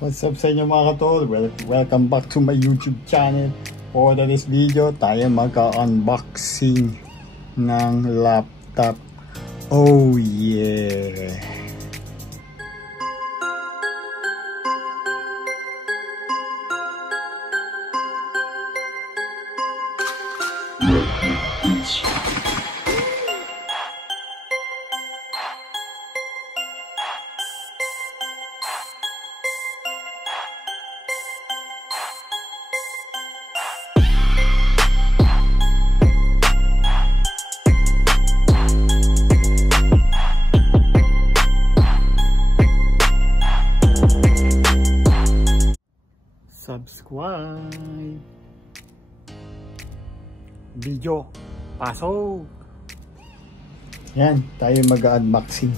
What's up sa inyo mga katol? Welcome back to my YouTube channel. For this video, tayo magka-unboxing ng laptop. Oh yeah! Subscribe. Video pasok. Yan, tayo mag-unboxing.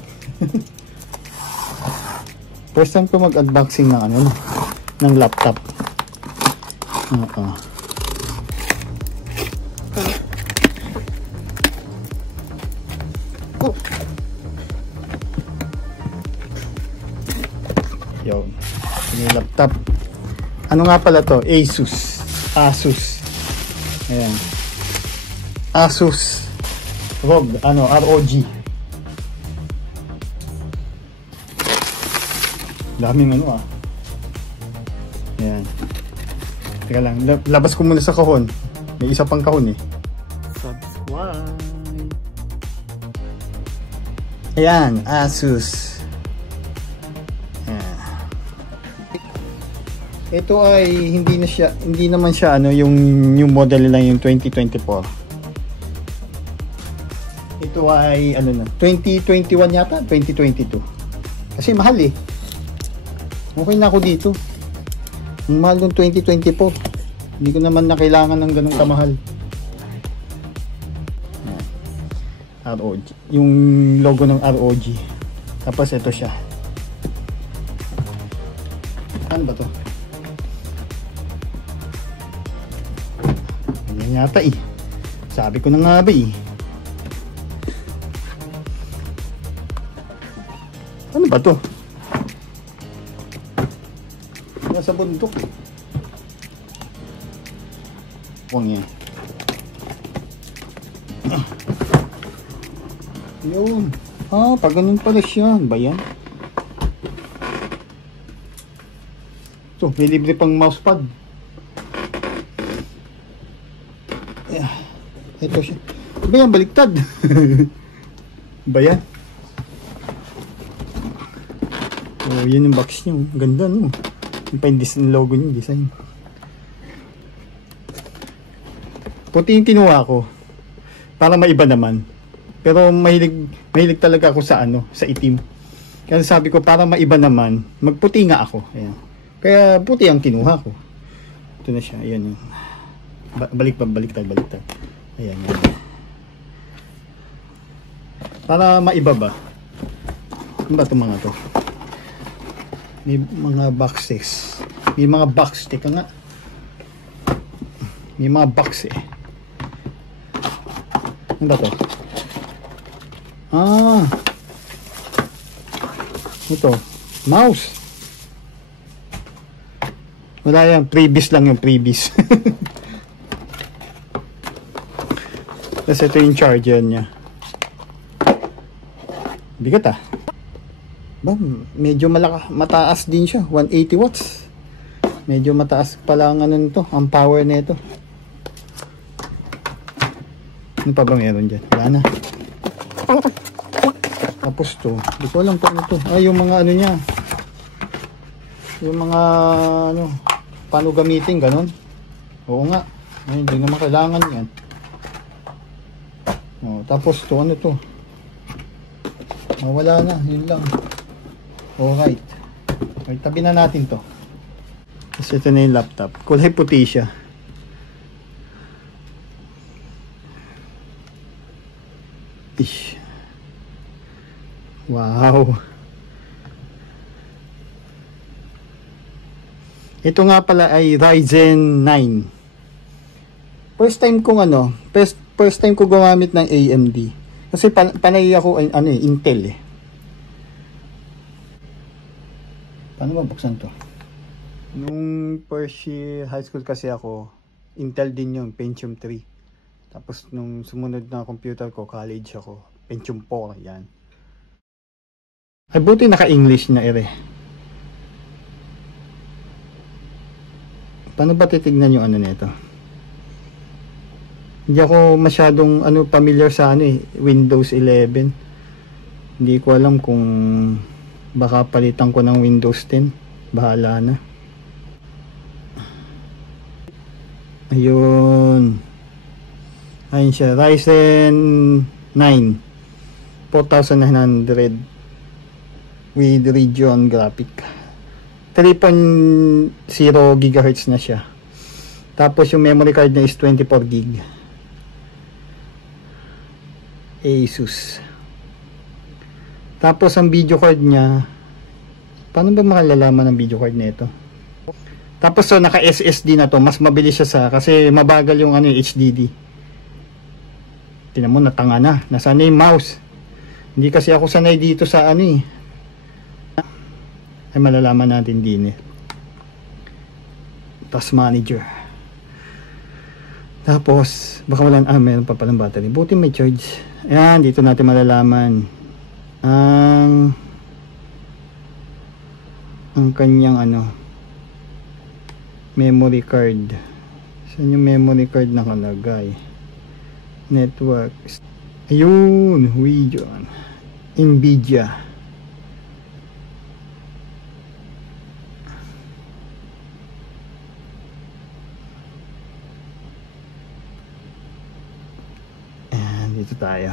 First time ko mag-unboxing ng ng laptop. Yo, ini laptop. Ano nga pala to? Asus. Ayan. Asus ROG. ROG. Daming Ayan. Teka lang. Labas ko muna sa kahon. May isa pang kahon eh. Subscribe. Ayan. Asus. Ito ay hindi naman siya yung new model lang yung 2024. Ito ay 2021 yata, 2022. Kasi mahal eh. Okay na ako dito. Ang mahal ng 2024. Hindi ko naman na kailangan ng ganung kamahal. ROG. Yung logo ng ROG. Tapos ito siya. Ano ba to? Yata eh. Sabi ko na nga ba eh. Ano ba to? Nasa bundok eh. Huwag yan. Yun. Pag ganun pala siya. Ba yan? So, may libre pang mousepad. Ito siya. Ba yan? Baliktad. Ba yan? Oh, yun yung box niya. Ganda no. Yung pa yung logo niya, design. Puti yung kinuha ko. Para maiba naman. Pero mahilig talaga ako sa sa itim. Kaya sabi ko para maiba naman, magputi nga ako. Ayan. Kaya puti ang kinuha ko. Ito na siya. Ayan yun. Baliktad. Ayan. Para maiba ba? Ano ba itong mga to? May mga boxes. May mga box. Teka nga. May mga box eh. Ano ba to? Ito. Mouse. Wala yan. Previous lang yung previous. Tapos ito yung charger niya. Bigat ba, medyo mataas din siya. 180 watts. Medyo mataas pala ang nito, ang power nito. Ano pa ba meron dyan? Wala na. Tapos to, hindi ko alam kung ano to. Yung mga niya. Yung mga paano gamitin, ganun. Oo nga. Hindi naman kailangan yan. Tapos to, ano to? Wala na, yun lang. Alright. Tabi na natin to. Kasi ito na yung laptop. Kulay puti siya. Ish. Wow. Ito nga pala ay Ryzen 9. First time ko gumamit ng AMD. Kasi panay ako Intel eh. Paano ba buksan to? Nung first year high school kasi ako, Intel din yun, Pentium 3. Tapos nung sumunod na computer ko, college ako, Pentium 4, yan. Ay buti naka-English na ere. Paano ba titignan yung ano nito? Hindi ako masyadong familiar sa Windows 11. Hindi ko alam kung baka palitan ko ng Windows 10. Bahala na. Ayun. Ayun siya. Ryzen 9 4900 with Radeon graphic. 3.0 GHz na siya. Tapos yung memory card niya is 24 GB. Asus. Tapos ang video card niya, paano ba makalalaman ang video card nito? Tapos so naka SSD na to, mas mabilis siya kasi mabagal yung HDD. Tingnan mo, natanga na. Nasaan na yung mouse? Hindi kasi ako sanay dito sa ay malalaman natin din Task manager. Tapos baka wala meron pa palang battery. Buti may charge. Ayan, dito natin malalaman ang kanyang memory card. Saan yung memory card nakalagay? Networks. Ayun, Radeon. Nvidia. Ayan, dito tayo.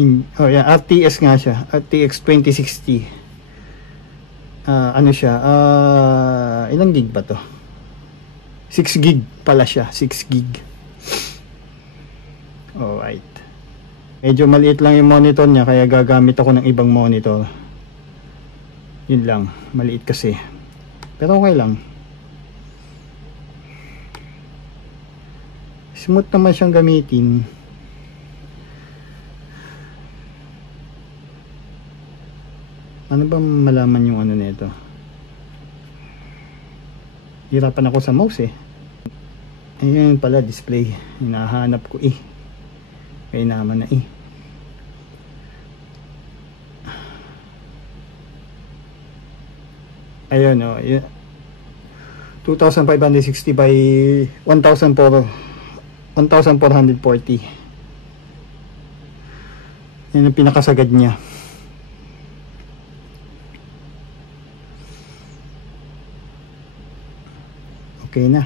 Yeah, RTX nga siya. RTX 2060. Ilang gig ba to? 6 gig pala siya. 6 gig. Alright. Medyo maliit lang yung monitor niya, kaya gagamit ako ng ibang monitor. Yun lang. Maliit kasi. Pero okay lang. Smooth naman siyang gamitin. Ano ba malaman yung nito? Hirapan ako sa mouse Ayun pala, display. Hinahanap ko Kaya naman na Ayun 2560 by 1440. Yan ang pinakasagad niya. Okay na.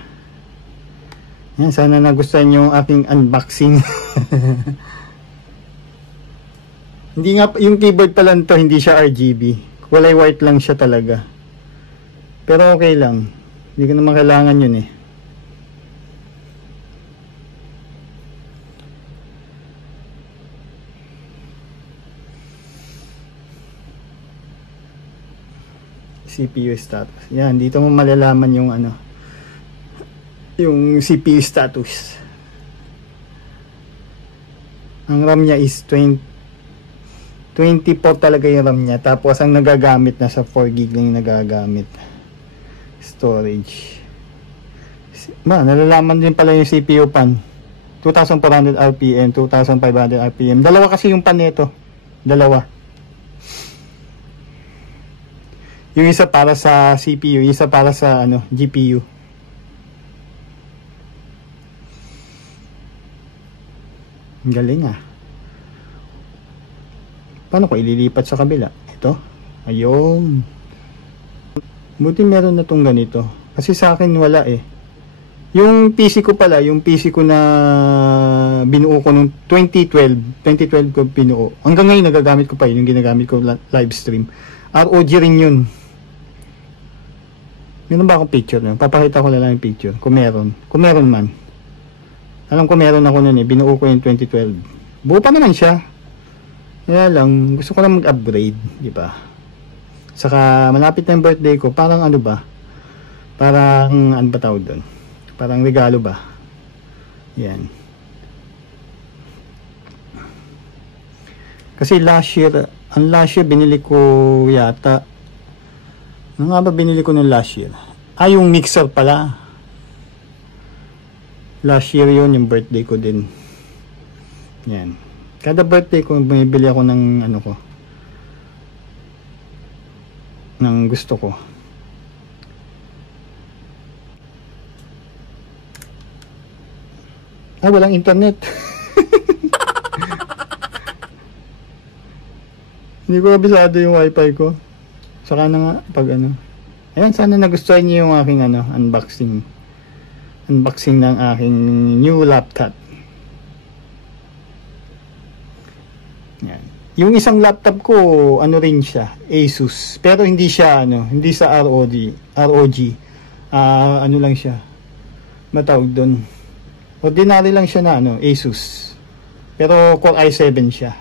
Yan, sana nagustuhan yung aking unboxing. Hindi nga, yung keyboard pala nito, hindi siya RGB. Kulay white lang siya talaga. Pero okay lang. Hindi ko naman kailangan yun CPU status. Yan, dito mo malalaman yung yung CPU status. Ang RAM niya is 24 talaga yung RAM niya. Tapos ang nagagamit na sa 4 GB lang yung nagagamit. Storage. Nalalaman din pala yung CPU pan. 2400 RPM, 2500 RPM. Dalawa kasi yung pan nito. Dalawa. Yung isa para sa CPU, yung isa para sa GPU. Galing Paano ko ililipat sa kabila? Ito. Ayun. Buti meron na tong ganito. Kasi sa akin wala Yung PC ko pala, yung PC ko na binuo ko nung 2012 ko binuo. Hanggang ngayon nagagamit ko pa yun, yung ginagamit ko live stream. ROG rin yun. Meron ba akong picture na? Papakita ko na lang yung picture. Kung meron man. Alam ko meron ako nun binuo ko yung 2012. Buo pa naman siya. Kaya lang, gusto ko lang mag-upgrade, di ba? Saka malapit na yung birthday ko, parang parang ba tawag doon? Parang regalo ba? Yan. Kasi last year binili ko yata Ano nga ba binili ko ng last year? Yung mixer pala. Last year yun, yung birthday ko din. Yan. Kada birthday ko, bumibili ako ng ano ko. Ng gusto ko. Walang internet. Hindi ko kabisado yung wifi ko. Saka na nga pag ano. Ayan, sana nagustuhan niyo yung aking ano, unboxing ng aking new laptop. Yan. Yung isang laptop ko, ano rin siya, Asus. Pero hindi siya ano, hindi sa ROG. Ano lang siya. Matawag doon. Ordinary lang siya na ano, Asus. Pero Core i7 siya.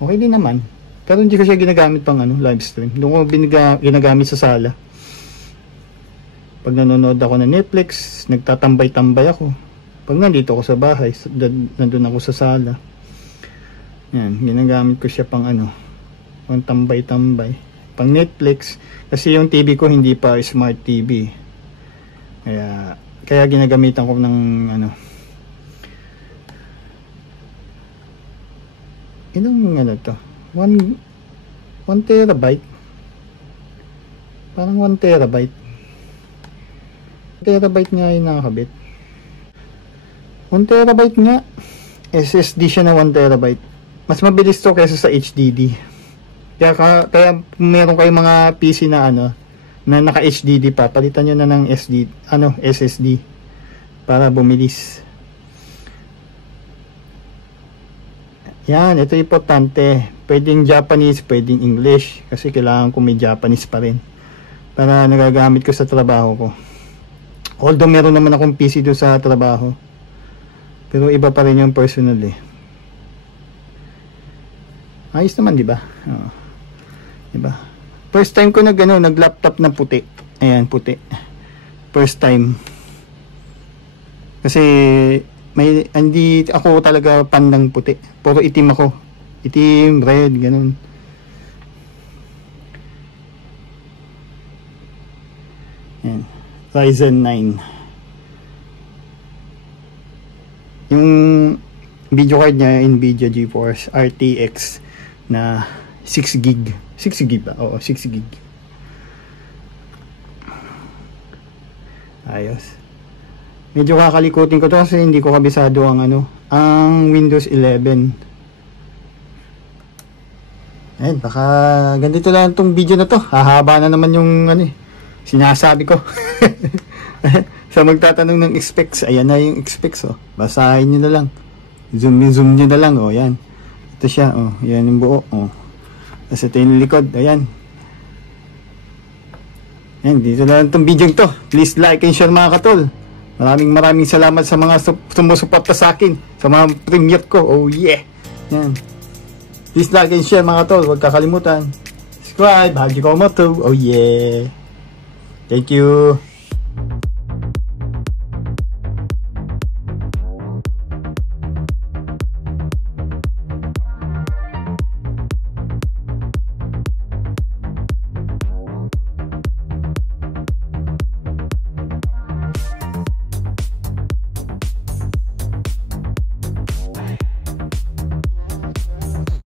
Okay din naman. Pero hindi ko siya ginagamit pang ano, live stream. Doon ko ginagamit sa sala. Pag nanonood ako ng Netflix, nagtatambay-tambay ako. Pag nandito ako sa bahay, nandun ako sa sala. Yan, ginagamit ko siya pang ano, pang tambay-tambay. Pang Netflix, kasi yung TV ko hindi pa smart TV. Kaya ginagamitan ko ng ano. Ilang ano to? 1 terabyte. Parang 1 terabyte. Terabyte nga yung nakakabit. 1 terabyte nga. SSD siya na 1 terabyte. Mas mabilis to kaysa sa HDD. Kaya kung meron kayong mga PC na ano, na naka HDD pa, palitan nyo na ng SSD para bumilis. Yan, ito importante. Pwedeng Japanese, pwedeng English, kasi kailangan ko may Japanese pa rin para nagagamit ko sa trabaho ko. Although meron naman akong PC doon sa trabaho, pero iba pa rin yung personal eh. Ayos naman, di ba? Diba? First time ko nag-laptop na puti. Ayan, puti. First time. Kasi hindi ako talaga pandang puti. Puro itim ako. Itim, red, ganun. Ayan. Ryzen 9. Yung video card niya, Nvidia GeForce RTX na 6 gig. 6 gig ba? Oo, 6 gig. Ayos. Medyo kakalikutin ko to kasi hindi ko kabisado ang ang Windows 11. Ayun, baka ganito lang tong video na to. Hahaba na naman yung sinasabi ko. Sa magtatanong ng specs, ayan na yung specs, oh. Basahin nyo na lang. Zoom nyo na lang, oh, yan. Ito siya, oh. Yan yung buo, oh. Tapos ito yung likod, ayan. Ayan, dito na lang itong video to. Please like and share mga katol. Maraming salamat sa mga sumusuporta sa akin, sa mga premiere ko, oh yeah. Yan. Please like and share mga katol. Huwag kakalimutan. Subscribe, Haji Komoto, oh yeah. Thank you.